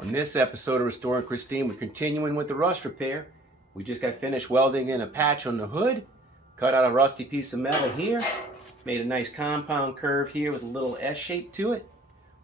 On this episode of Restoring Christine, we're continuing with the rust repair. We just got finished welding in a patch on the hood, cut out a rusty piece of metal here, made a nice compound curve here with a little S shape to it,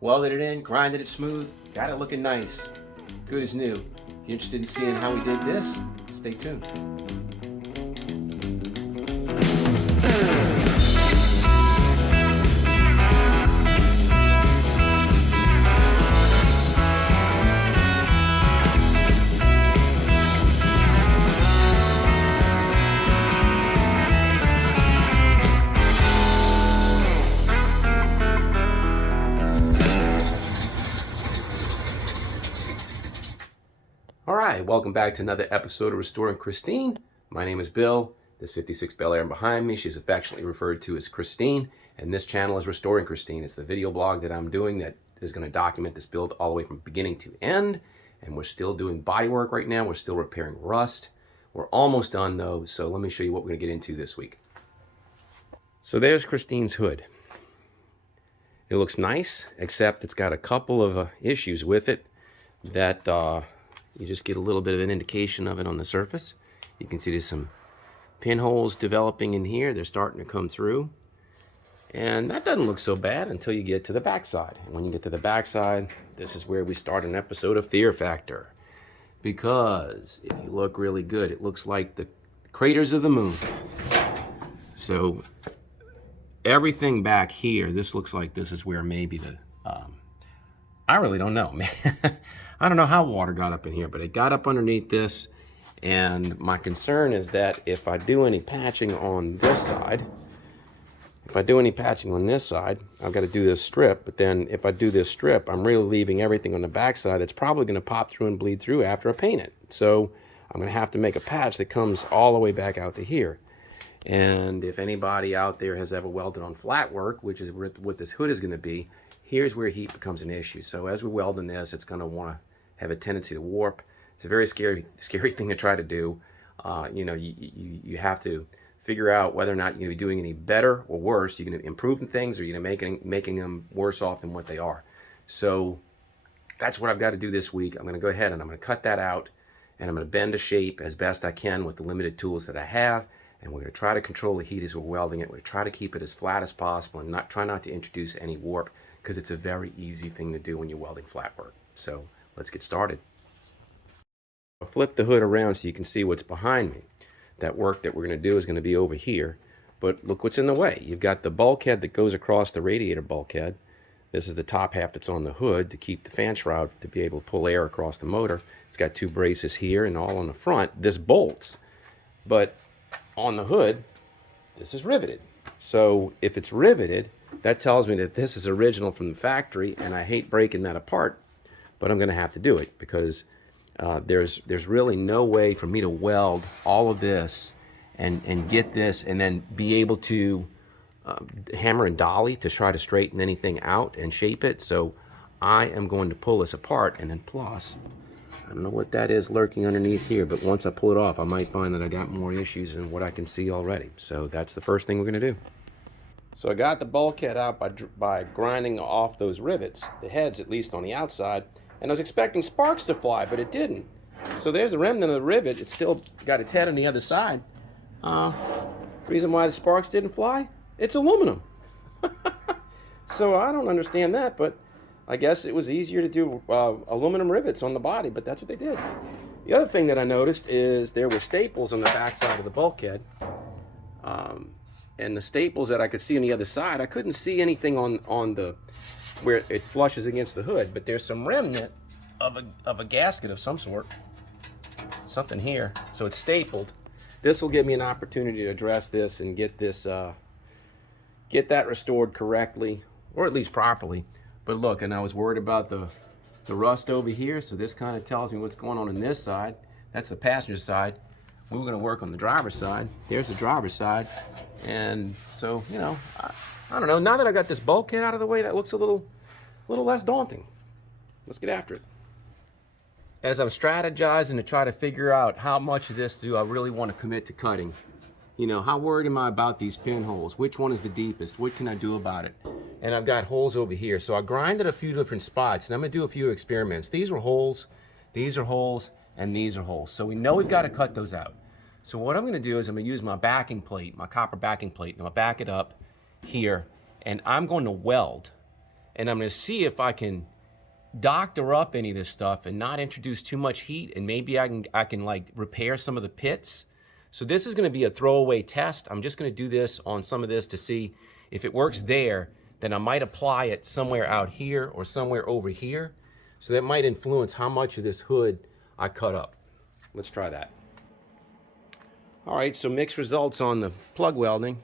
welded it in, grinded it smooth, got it looking nice, good as new. If you're interested in seeing how we did this, stay tuned. Alright, welcome back to another episode of Restoring Christine. My name is Bill. This 56 Bel Air behind me, she's affectionately referred to as Christine. And this channel is Restoring Christine. It's the video blog that I'm doing that is going to document this build all the way from beginning to end. And we're still doing body work right now. We're still repairing rust. We're almost done though, so let me show you what we're going to get into this week. So there's Christine's hood. It looks nice, except it's got a couple of issues with it that you just get a little bit of an indication of it on the surface. You can see there's some pinholes developing in here. They're starting to come through. And that doesn't look so bad until you get to the backside. And when you get to the backside, this is where we start an episode of Fear Factor. Because if you look really good, it looks like the craters of the moon. So everything back here, this looks like this is where maybe the, I really don't know, man. I don't know how water got up in here, but it got up underneath this. And my concern is that if I do any patching on this side, I've got to do this strip. But then if I do this strip, I'm really leaving everything on the backside. It's probably going to pop through and bleed through after I paint it. So I'm going to have to make a patch that comes all the way back out to here. And if anybody out there has ever welded on flat work, which is what this hood is going to be, here's where heat becomes an issue. So as we weld in this, it's going to want to have a tendency to warp. It's a very scary thing to try to do. You have to figure out whether or not you're going to be doing any better or worse. You're going to improve things, or you're going to making them worse off than what they are. So that's what I've got to do this week. I'm going to go ahead and I'm going to cut that out, and I'm going to bend a shape as best I can with the limited tools that I have. And we're going to try to control the heat as we're welding it. We're going to try to keep it as flat as possible and try not to introduce any warp, because it's a very easy thing to do when you're welding flat work. So let's get started. I'll flip the hood around so you can see what's behind me. That work that we're going to do is going to be over here. But look what's in the way. You've got the bulkhead that goes across the radiator bulkhead. This is the top half that's on the hood to keep the fan shroud to be able to pull air across the motor. It's got two braces here and all on the front. This bolts. But on the hood, this is riveted. So if it's riveted, that tells me that this is original from the factory, and I hate breaking that apart, but I'm going to have to do it because there's really no way for me to weld all of this and get this and then be able to hammer and dolly to try to straighten anything out and shape it. So I am going to pull this apart, and then plus, I don't know what that is lurking underneath here, but once I pull it off, I might find that I got more issues than what I can see already. So that's the first thing we're going to do. So I got the bulkhead out by grinding off those rivets, the heads at least on the outside, and I was expecting sparks to fly, but it didn't. So there's the remnant of the rivet. It's still got its head on the other side. Reason why the sparks didn't fly? It's aluminum. So I don't understand that, but I guess it was easier to do aluminum rivets on the body, but that's what they did. The other thing that I noticed is there were staples on the back side of the bulkhead. And the staples that I could see on the other side, I couldn't see anything on the where it flushes against the hood, but there's some remnant of a gasket of some sort, something here. So it's stapled. This will give me an opportunity to address this and get this get that restored correctly, or at least properly. But look, and I was worried about the rust over here, so this kind of tells me what's going on this side. That's the passenger side. We were going to work on the driver's side. Here's the driver's side. And so, you know, I don't know. Now that I got this bulkhead out of the way, that looks a little less daunting. Let's get after it. As I'm strategizing to try to figure out how much of this do I really want to commit to cutting, you know, how worried am I about these pinholes? Which one is the deepest? What can I do about it? and I've got holes over here. So I grinded a few different spots, and I'm gonna do a few experiments. These are holes, and these are holes. So we know we've got to cut those out. So what I'm gonna do is I'm gonna use my backing plate, my copper backing plate, and I'm gonna back it up here, and I'm going to weld. And I'm gonna see if I can doctor up any of this stuff and not introduce too much heat, and maybe I can like repair some of the pits. So this is going to be a throwaway test. I'm just going to do this on some of this to see if it works there. Then I might apply it somewhere out here or somewhere over here. So that might influence how much of this hood I cut up. Let's try that. All right, so mixed results on the plug welding.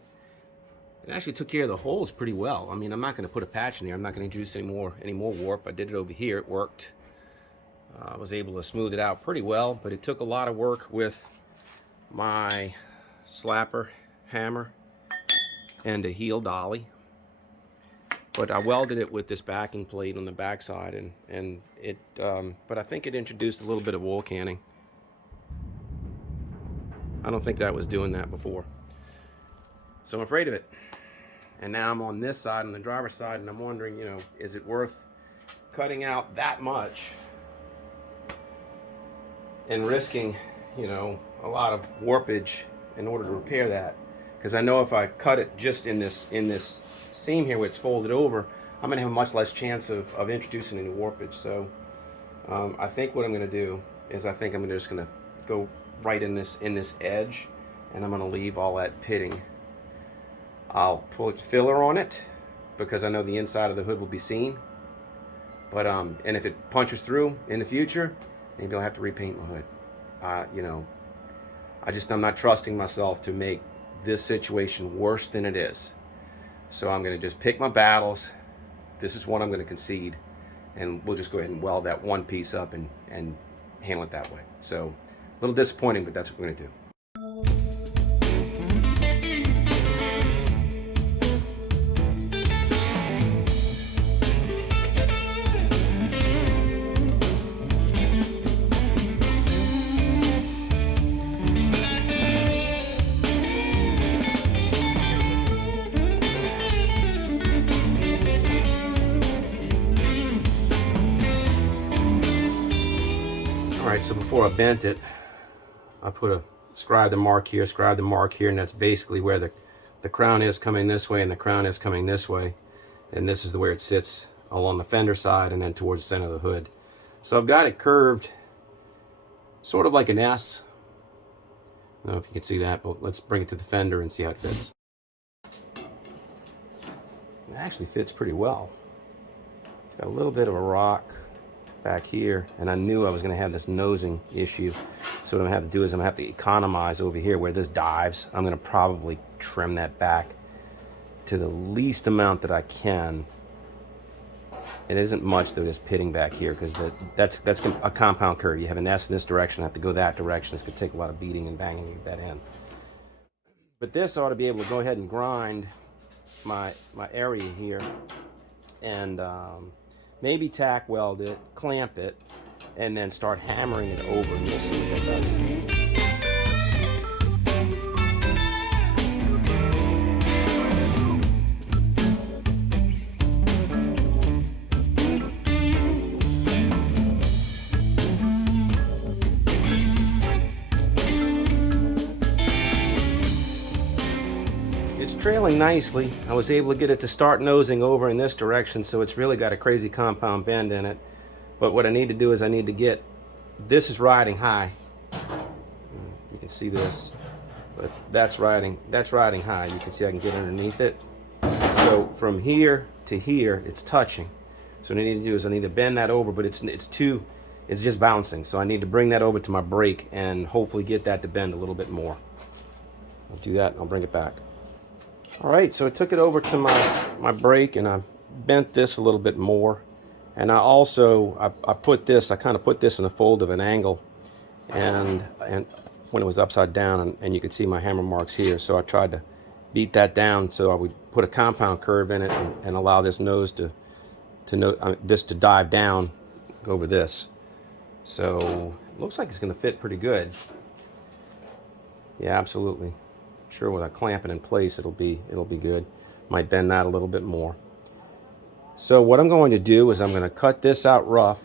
It actually took care of the holes pretty well. I mean, I'm not going to put a patch in there. I'm not going to introduce any more warp. I did it over here. It worked. I was able to smooth it out pretty well, but it took a lot of work with my slapper hammer and a heel dolly. But I welded it with this backing plate on the backside, and it. But I think it introduced a little bit of oil canning. I don't think that was doing that before. So I'm afraid of it. And now I'm on this side, on the driver's side, and I'm wondering, you know, is it worth cutting out that much and risking, you know, a lot of warpage in order to repair that? Because I know if I cut it just in this seam here where it's folded over, I'm going to have a much less chance of introducing any warpage. So I think what I'm going to do is I think I'm just going to go right in this edge, and I'm going to leave all that pitting. I'll put filler on it because I know the inside of the hood will be seen. But and if it punches through in the future, maybe I'll have to repaint my hood. You know, I'm not trusting myself to make this situation worse than it is. So I'm going to just pick my battles. This is one I'm going to concede, and we'll just go ahead and weld that one piece up and handle it that way. So a little disappointing, but that's what we're going to do. Alright, so before I bent it, I scribed the mark here, and that's basically where the crown is coming this way and the crown is coming this way. And this is where it sits along the fender side and then towards the center of the hood. So I've got it curved sort of like an S. I don't know if you can see that, but let's bring it to the fender and see how it fits. It actually fits pretty well. It's got a little bit of a rock back here, and I knew I was going to have this nosing issue. So what I'm going to have to do is I'm going to have to economize over here where this dives. I'm going to probably trim that back to the least amount that I can. It isn't much though, this pitting back here, because that's a compound curve. You have an S in this direction, I have to go that direction. It's going to take a lot of beating and banging to get that in. But this ought to be able to go ahead and grind my area here, and maybe tack weld it, clamp it, and then start hammering it over, and we'll see what that does. It's trailing nicely. I was able to get it to start nosing over in this direction, so it's really got a crazy compound bend in it. But what I need to do is I need to get, this is riding high. You can see this, but that's riding high. You can see I can get underneath it. So from here to here, it's touching. So what I need to do is I need to bend that over, but it's just bouncing. So I need to bring that over to my brake and hopefully get that to bend a little bit more. I'll do that and I'll bring it back. All right, so I took it over to my brake and I bent this a little bit more. And I also, I kind of put this in a fold of an angle, and when it was upside down, and you could see my hammer marks here. So I tried to beat that down so I would put a compound curve in it and allow this nose to dive down over this. So it looks like it's going to fit pretty good. Yeah, absolutely. I'm sure with a clamping in place, it'll be good. Might bend that a little bit more. So what I'm going to do is I'm going to cut this out rough,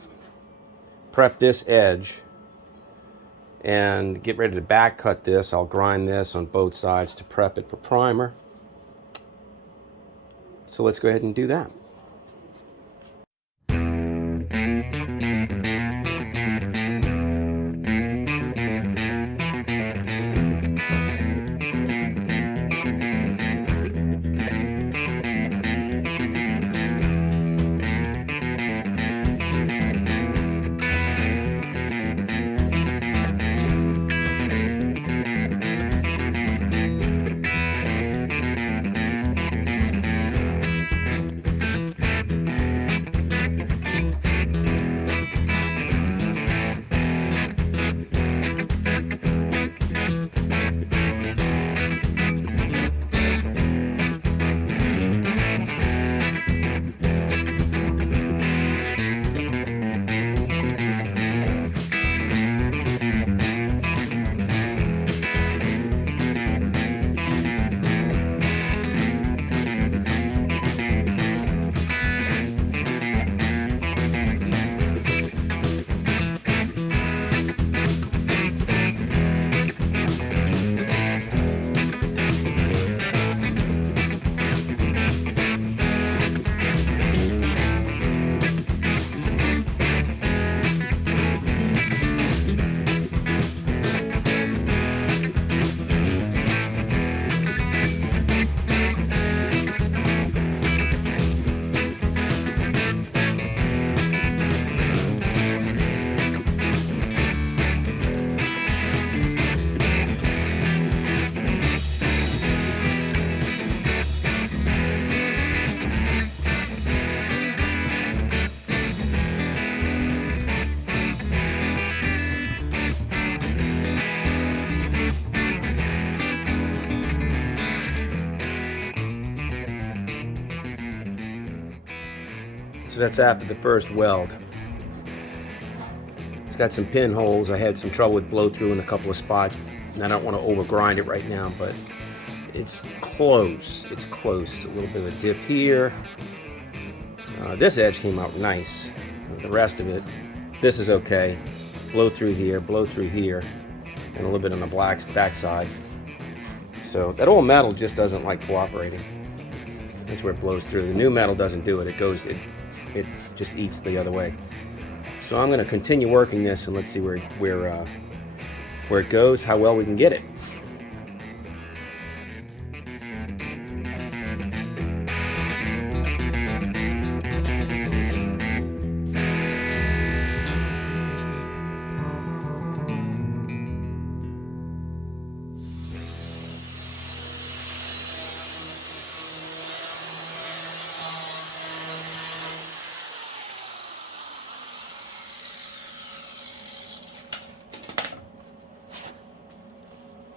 prep this edge, and get ready to back cut this. I'll grind this on both sides to prep it for primer. So let's go ahead and do that. So that's after the first weld. It's got some pinholes. I had some trouble with blow through in a couple of spots, and I don't want to over grind it right now, but it's close. It's close. It's a little bit of a dip here. This edge came out nice. The rest of it, this is okay. Blow through here, and a little bit on the black backside. So that old metal just doesn't like cooperating. That's where it blows through. The new metal doesn't do it. It just eats the other way. So I'm going to continue working this, and let's see where it goes, how well we can get it.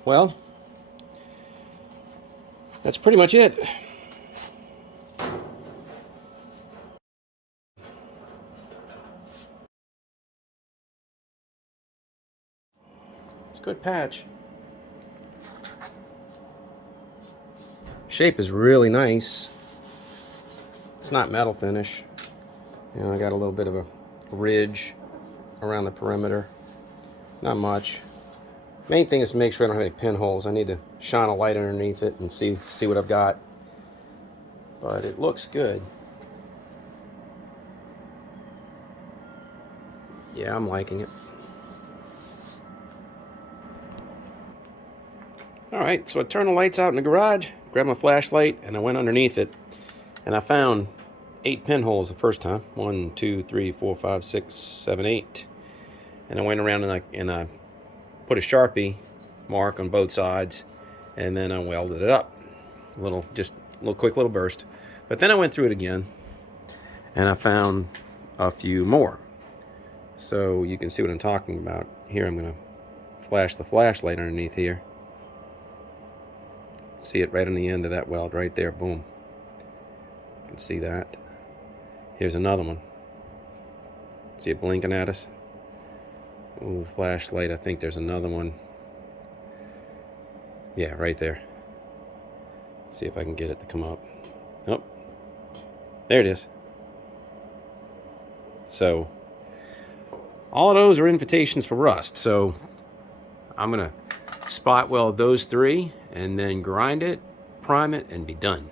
Well, that's pretty much it. It's a good patch. Shape is really nice. It's not metal finish. You know, I got a little bit of a ridge around the perimeter. Not much. Main thing is to make sure I don't have any pinholes. I need to shine a light underneath it and see what I've got. But it looks good. Yeah, I'm liking it. Alright, so I turned the lights out in the garage, grabbed my flashlight, and I went underneath it. And I found 8 pinholes the first time. 1, 2, 3, 4, 5, 6, 7, 8. And I went around and I put a Sharpie mark on both sides, and then I welded it up. Just a little quick little burst. But then I went through it again, and I found a few more. So you can see what I'm talking about. Here I'm going to flash the flashlight underneath here. See it right on the end of that weld right there. Boom. You can see that. Here's another one. See it blinking at us? Ooh, flashlight. I think there's another one. Yeah, right there. See if I can get it to come up. Oh, there it is. So all of those are invitations for rust. So I'm gonna spot weld those 3 and then grind it, prime it, and be done.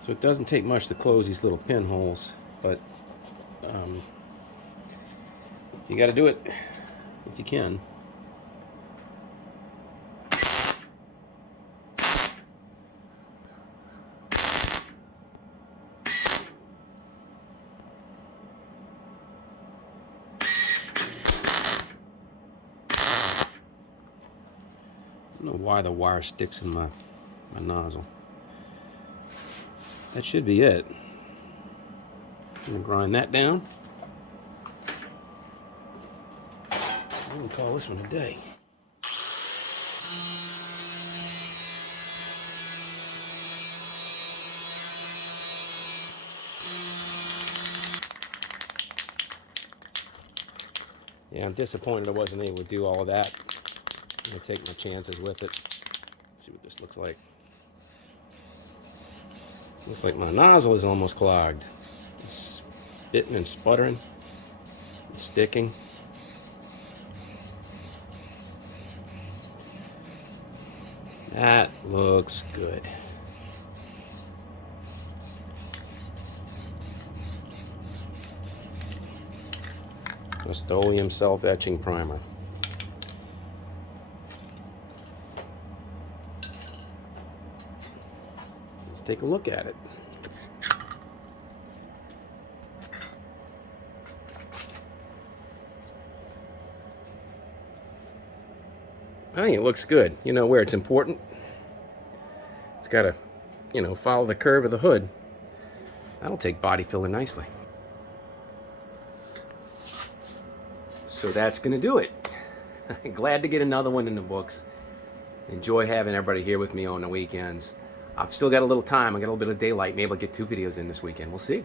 So it doesn't take much to close these little pinholes, but you got to do it if you can. I don't know why the wire sticks in my nozzle. That should be it. I'm gonna grind that down. I'm gonna call this one a day. Yeah, I'm disappointed I wasn't able to do all of that. I'm gonna take my chances with it. Let's see what this looks like. Looks like my nozzle is almost clogged. It's spitting and sputtering and sticking. That looks good. Rust-Oleum self-etching primer. Let's take a look at it. I think it looks good. You know where it's important? It's got to, follow the curve of the hood. That'll take body filler nicely. So that's going to do it. Glad to get another one in the books. Enjoy having everybody here with me on the weekends. I've still got a little time. I got a little bit of daylight. Maybe I'll get 2 videos in this weekend. We'll see.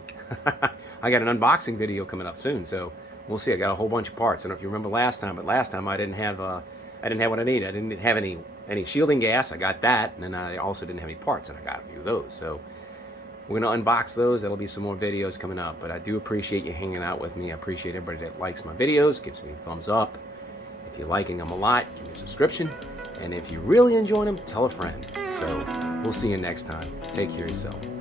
I got an unboxing video coming up soon, so we'll see. I got a whole bunch of parts. I don't know if you remember last time, but last time I didn't have what I needed. I didn't have any shielding gas. I got that, and then I also didn't have any parts, and I got a few of those. So we're gonna unbox those. That'll be some more videos coming up. But I do appreciate you hanging out with me. I appreciate everybody that likes my videos, gives me a thumbs up. If you're liking them a lot, give me a subscription. And if you really enjoy them, tell a friend. So we'll see you next time. Take care of yourself.